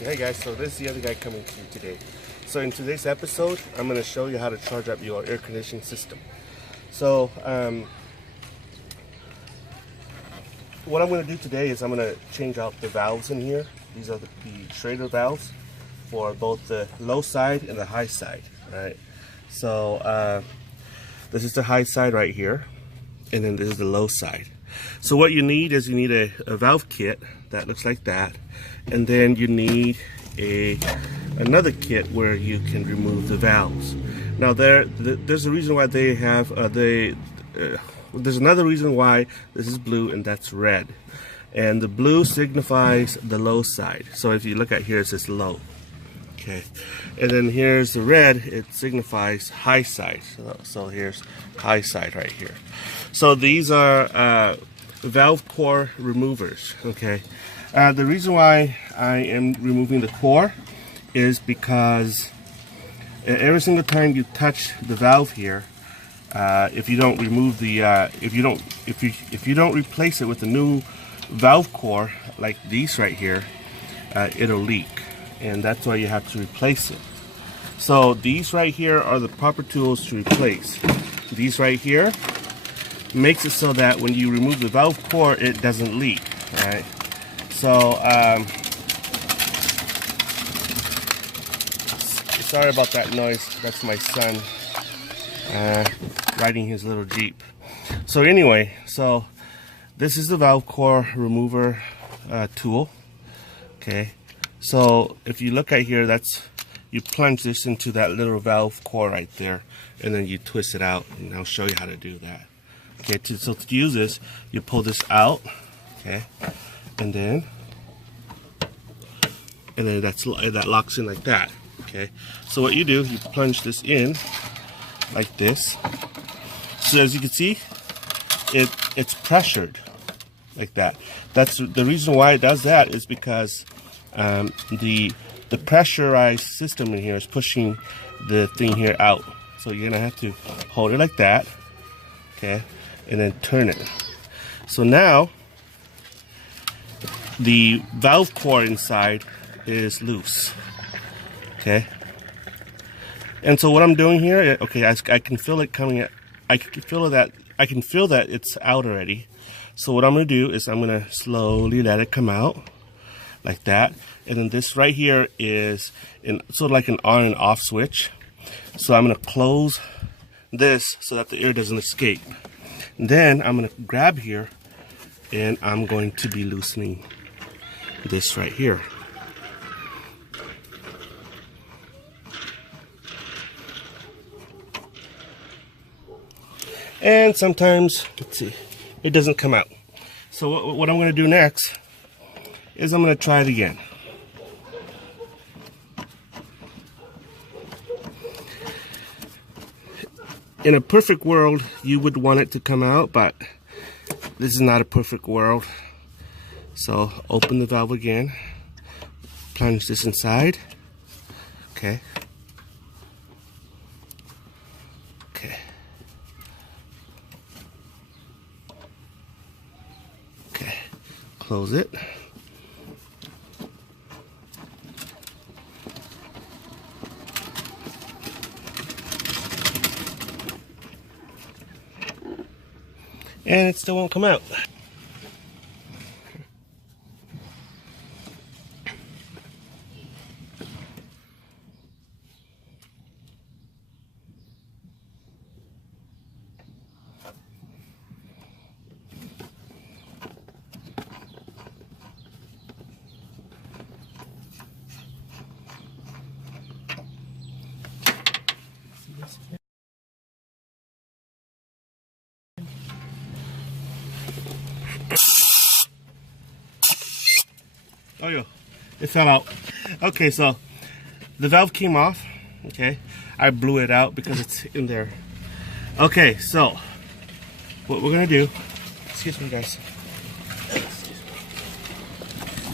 Hey guys, so this is the other guy coming to you today. So in today's episode, I'm going to show you how to charge up your air conditioning system. So what I'm going to do today is I'm going to change out the valves in here. These are the Schrader valves for both the low side and the high side, right? So this is the high side right here, and then this is the low side. So what you need is a valve kit that looks like that, and then you need another kit where you can remove the valves. Now there's a reason why they have there's another reason why this is blue and that's red, and the blue signifies the low side. So if you look at here, it says low, okay, and then here's the red, it signifies high side. So here's high side right here. So these are valve core removers, okay. The reason why I am removing the core is because every single time you touch the valve here, if you don't remove the if you don't replace it with a new valve core like these right here, it'll leak, and that's why you have to replace it. So these right here are the proper tools to replace. These right here makes it so that when you remove the valve core, it doesn't leak, right? So sorry about that noise. That's my son riding his little Jeep. So anyway, so this is the valve core remover tool, okay. So if you look at here, you plunge this into that little valve core right there, and then you twist it out, and I'll show you how to do that. Okay, so to use this, you pull this out, okay, and then that locks in like that, okay. So what you do, you plunge this in like this. So as you can see, it's pressured like that. That's the reason why it does that, is because the pressurized system in here is pushing the thing here out. So you're gonna have to hold it like that, okay, and then turn it. So now the valve core inside is loose, okay. And so what I'm doing here, okay, I can feel it coming. I can feel that it's out already. So what I'm gonna do is I'm gonna slowly let it come out like that, and then this right here is sort of like an on and off switch. So I'm gonna close this so that the air doesn't escape. Then I'm going to grab here, and I'm going to be loosening this right here. And sometimes, let's see, it doesn't come out. So what I'm going to do next is I'm going to try it again. In a perfect world, you would want it to come out, but this is not a perfect world. So open the valve again, plunge this inside, okay. Okay. Okay, close it. And it still won't come out. Oh yeah, it fell out. Okay, so the valve came off, okay. I blew it out because it's in there. Okay, so what we're gonna do, excuse me guys.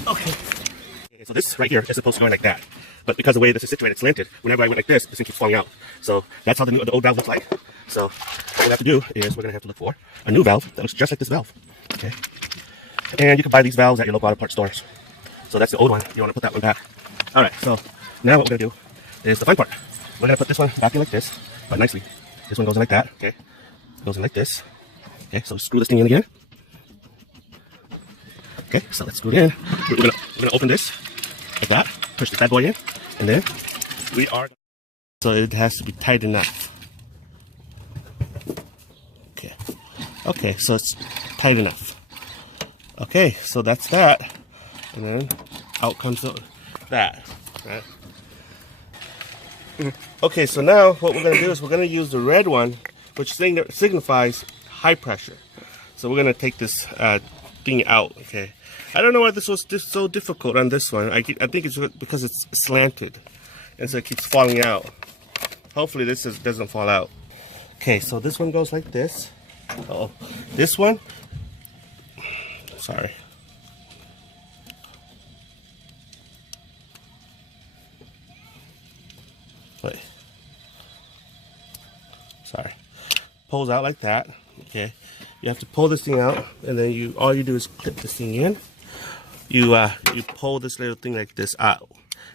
Okay, so this right here is supposed to go in like that, but because the way this is situated, it's slanted. Whenever I went like this thing keeps falling out. So that's how the old valve looks like. So what we have to do is we're gonna have to look for a new valve that looks just like this valve, okay. And you can buy these valves at your local auto parts stores. So that's the old one. You want to put that one back. All right, so now what we're gonna do is the fun part. We're gonna put this one back in like this, but nicely. This one goes in like that, okay? Goes in like this. Okay, so screw this thing in again. Okay, so let's screw it in. We're gonna open this like that, push this bad boy in, and then we are. So it has to be tight enough. Okay, okay, so it's tight enough. Okay, so that's that, and then out comes that. Right? Okay, so now what we're gonna do is we're gonna use the red one, which signifies high pressure. So we're gonna take this thing out. Okay, I don't know why this was so difficult on this one. I think it's because it's slanted, and so it keeps falling out. Hopefully this doesn't fall out. Okay, so this one goes like this. Oh, this one. Sorry. Wait. Sorry. Pulls out like that. Okay. You have to pull this thing out, and then all you do is clip this thing in. You pull this little thing like this out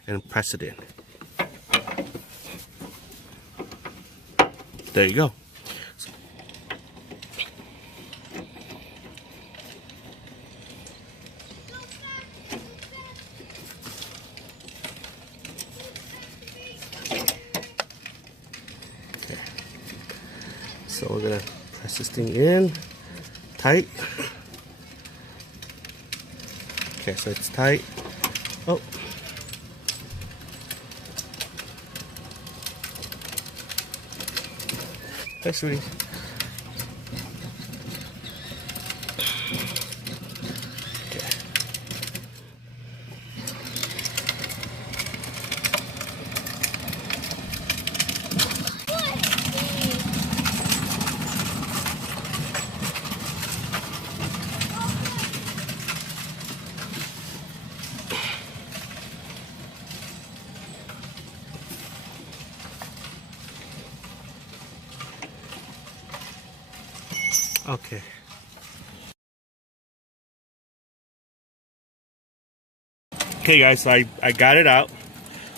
and press it in. There you go. So we're gonna press this thing in tight. Okay, so it's tight. Oh. Hi, sweetie. Okay. Okay guys, so I got it out.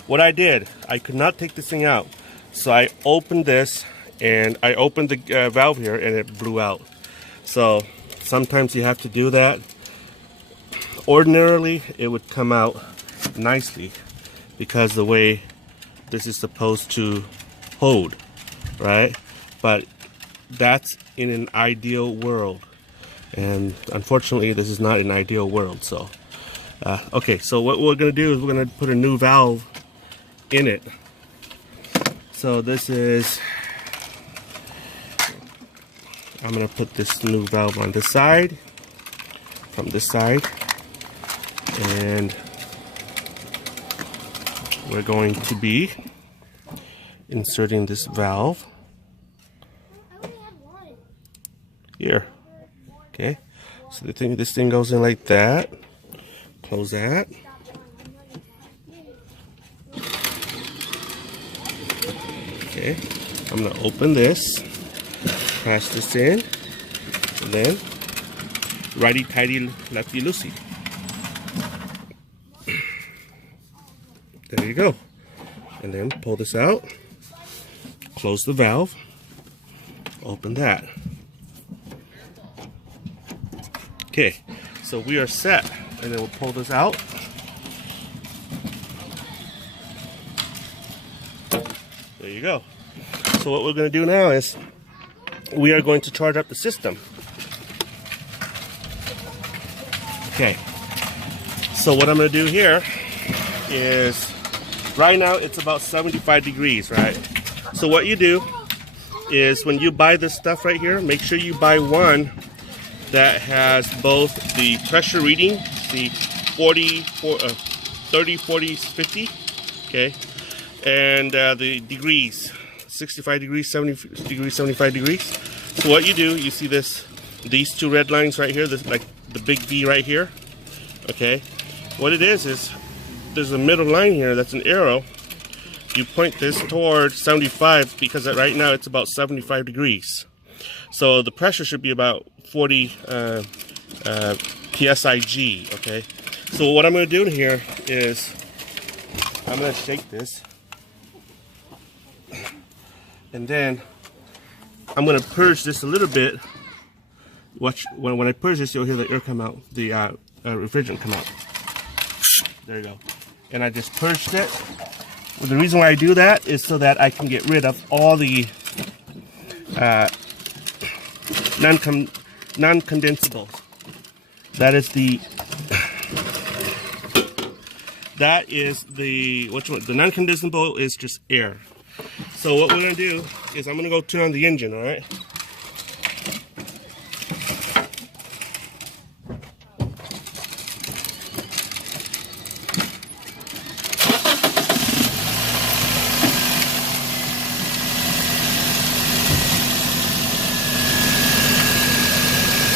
What I did, I could not take this thing out. So I opened this, and I opened the valve here, and it blew out. So sometimes you have to do that. Ordinarily, it would come out nicely because the way this is supposed to hold, right? But that's in an ideal world, and unfortunately this is not an ideal world. So okay, so what we're gonna do is we're gonna put a new valve in it. So this is, I'm gonna put this new valve on this side, from this side, and we're going to be inserting this valve here. Okay, so this thing goes in like that. Close that. Okay, I'm gonna open this, press this in, and then righty tighty, lefty loosey. There you go. And then pull this out, close the valve, open that. Okay, so we are set, and then we'll pull this out. There you go. So what we're going to do now is we are going to charge up the system. Okay, so what I'm going to do here is, right now it's about 75 degrees, right? So what you do is when you buy this stuff right here, make sure you buy one that has both the pressure reading, the 30, 40, 50, okay, and the degrees, 65 degrees, 70 degrees, 75 degrees. So what you do, you see these two red lines right here, this, like the big V right here, okay? What it is there's a middle line here that's an arrow. You point this towards 75 because right now it's about 75 degrees. So the pressure should be about 40 psig, okay? So what I'm going to do here is I'm gonna shake this, and then I'm gonna purge this a little bit. Watch, when I purge this, you'll hear the air come out, the refrigerant come out. There you go. And I just purged it. Well, the reason why I do that is so that I can get rid of all the non-condensable. That is the the non-condensable is just air. So what we're gonna do is I'm gonna go turn on the engine, all right?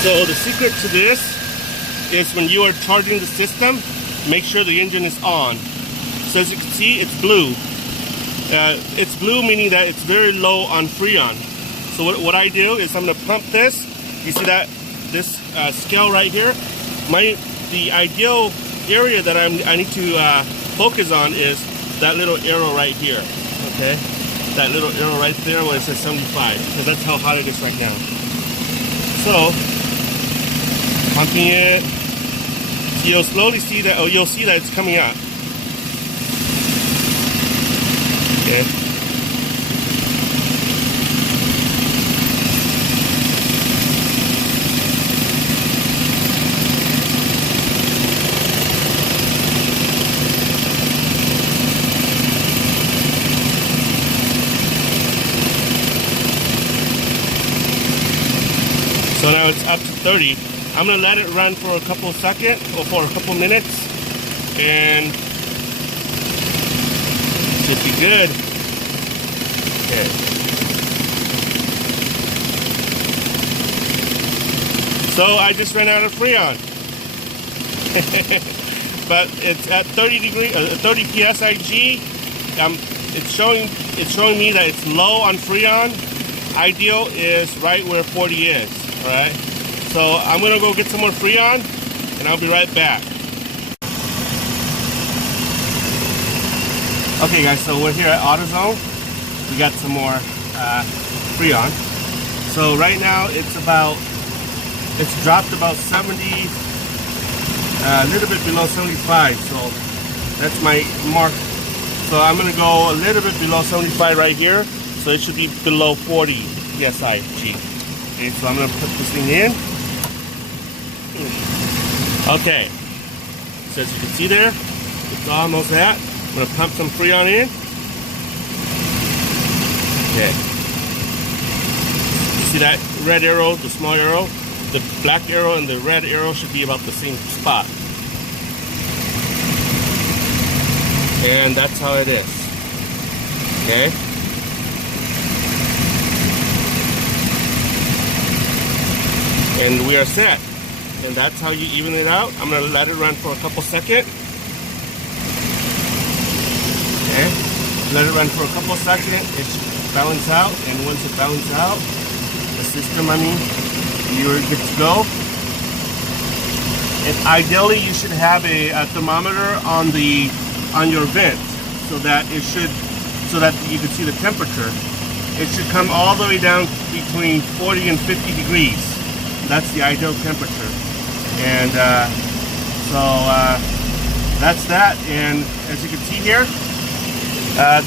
So the secret to this is when you are charging the system, make sure the engine is on. So as you can see, it's blue. It's blue meaning that it's very low on Freon. So what I do is I'm going to pump this. You see that this scale right here? The ideal area that I need to focus on is that little arrow right here. Okay, that little arrow right there where it says 75, because that's how hot it is right now. So pumping it. So you'll slowly see that, you'll see that it's coming up. Okay. So now it's up to 30. I'm gonna let it run for a couple seconds or for a couple minutes, and should be good. Okay. So I just ran out of Freon, but it's at 30 degree, 30 psig. It's showing me that it's low on Freon. Ideal is right where 40 is. All right. So I'm gonna go get some more Freon, and I'll be right back. Okay guys, so we're here at AutoZone. We got some more Freon. So right now it's dropped about 70, a little bit below 75. So that's my mark. So I'm gonna go a little bit below 75 right here. So it should be below 40 psig. Okay, so I'm gonna put this thing in. Okay, so as you can see there, it's almost at. I'm gonna pump some Freon in. Okay. You see that red arrow, the small arrow? The black arrow and the red arrow should be about the same spot. And that's how it is. Okay. And we are set. And that's how you even it out. I'm gonna let it run for a couple seconds. Okay, let it run for a couple seconds. It should balance out, and once it balances out, the system, you're good to go. And ideally, you should have a thermometer on your vent, so that you can see the temperature. It should come all the way down between 40 and 50 degrees. That's the ideal temperature. And that's that. And as you can see here,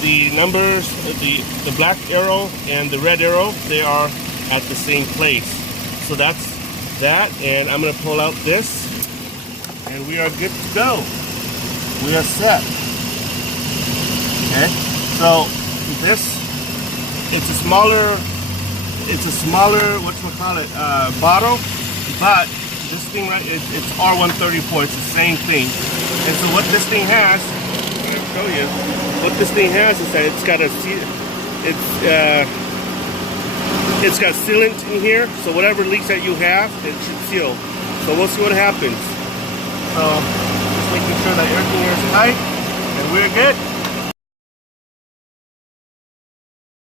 the numbers, the black arrow and the red arrow, they are at the same place. So that's that. And I'm going to pull out this, and we are good to go. We are set. Okay. So this, it's a smaller bottle, but this thing right, it's R134. It's the same thing. And so what this thing has, I'm gonna show you. What this thing has is that it's got sealant in here. So whatever leaks that you have, it should seal. So we'll see what happens. So just making sure that everything here is tight, and we're good.